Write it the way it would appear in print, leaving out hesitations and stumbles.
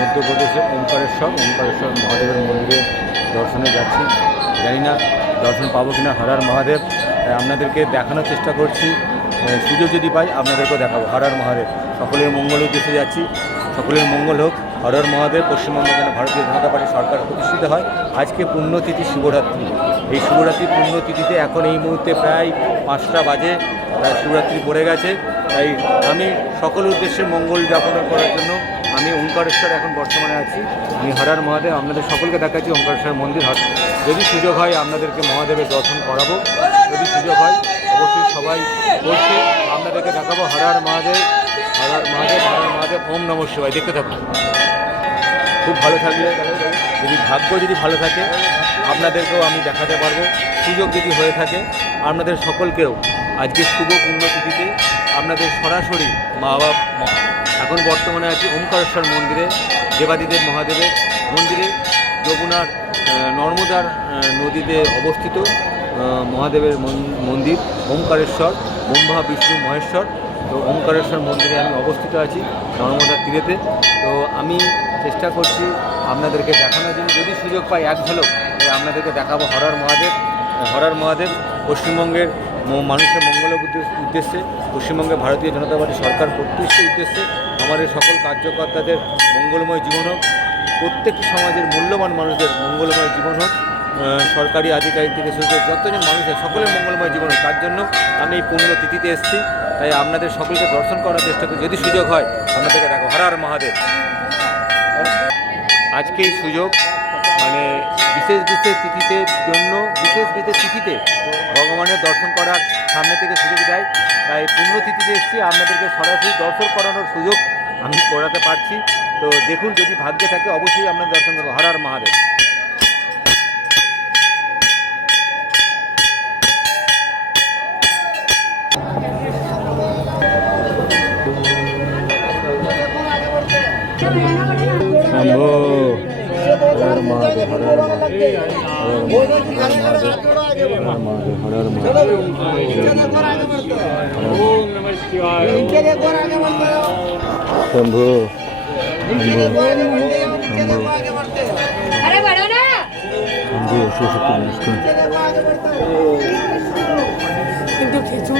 মধ্যপ্রদেশের ওমকারেশ্বর মহাদেবের মন্দিরে দর্শনে যাচ্ছি। জানি না দর্শন পাবো কিনা হর হর মহাদেব। আপনাদেরকে দেখানোর চেষ্টা করছি, সুযোগ যদি পাই আপনাদেরকেও দেখাবো। হর হর মহাদেব, সকলের মঙ্গল উদ্দেশ্যে যাচ্ছি। সকলের মঙ্গল হোক। হর হর মহাদেব। পশ্চিমবঙ্গে যেন ভারতীয় জনতা পার্টি সরকার প্রতিষ্ঠিত হয়। আজকে পুণ্যতিথি শিবরাত্রি। এই শিবরাত্রির পুণ্যতিথিতে এখন এই মুহূর্তে প্রায় 5টা বাজে, প্রায় শিবরাত্রি পড়ে গেছে। তাই আমি সকল উদ্দেশ্যে মঙ্গল যাপন করার জন্য আমি ওমকারেশ্বর এখন বর্তমানে আছি। আমি হর হর মহাদেব আপনাদের সকলকে দেখাচ্ছি ওমকারেশ্বর মন্দির। যদি সুযোগ হয় আপনাদেরকে মহাদেবের দর্শন করাবো। যদি সুযোগ হয় অবশ্যই সবাই বলছে আপনাদেরকে দেখাবো। হর হর মহাদেব, হর হর মহাদেব, হর হর মহাদেব, ওম নমঃ শিবায়। দেখতে থাকুন। খুব ভালো থাকলে, যদি ভাগ্য যদি ভালো থাকে আপনাদেরকেও আমি দেখাতে পারবো। সুযোগ যদি হয়ে থাকে আপনাদের সকলকেও আজকে শুভ পুণ্যতিথিতে আপনাদের সরাসরি মা বাবা এখন বর্তমানে আছি ওমকারেশ্বর মন্দিরে, দেবাদিদেব মহাদেবের মন্দিরে। যমুনার নর্মদার নদীতে অবস্থিত মহাদেবের মন্দির ওমকারেশ্বর, ব্রহ্মা বিষ্ণু মহেশ্বর। তো ওমকারেশ্বর মন্দিরে আমি অবস্থিত আছি নর্মদার তীরেতে। তো আমি চেষ্টা করছি আপনাদেরকে দেখানোর জন্য, যদি সুযোগ পাই এক ঝলক আপনাদেরকে দেখাবো হর হর মহাদেব। হর হর মহাদেব পশ্চিমবঙ্গের মানুষের মঙ্গলের উদ্দেশ্যে, পশ্চিমবঙ্গে ভারতীয় জনতা পার্টি সরকার প্রতিষ্ঠার উদ্দেশ্যে আমাদের সকল কার্যকর্তাদের মঙ্গলময় জীবন হোক। প্রত্যেকটি সমাজের মূল্যবান মানুষদের মঙ্গলময় জীবন হোক। সরকারি আধিকারিক থেকে শুরু করে যতজন মানুষের সকলের মঙ্গলময় জীবন হোক, তার জন্য আমি এই পুণ্যতিথিতে এসেছি। তাই আপনাদের সকলকে দর্শন করার চেষ্টা করি। যদি সুযোগ হয় আপনাদেরকে দেখো। হর হর মহাদেব। আজকে এই সুযোগ মানে বিশেষ তিথিতে জন্য, বিশেষ তিথিতে ভগবানের দর্শন করার সামনে থেকে সুযোগ দেয়। তাই পুণ্যতিথিতে এসেছি, আপনাদেরকে সরাসরি দর্শন করানোর সুযোগ আমি করাতে পারছি। তো দেখুন, যদি ভাগ্যে থাকে অবশ্যই আপনার দর্শন করবো। হর হর মহাদেব। শম্ভো হর হর মহাদেব, হর হর মহাদেব, হর হর মহাদেব, হর হর মহাদেব, শম্ভো কিন্তু কিছু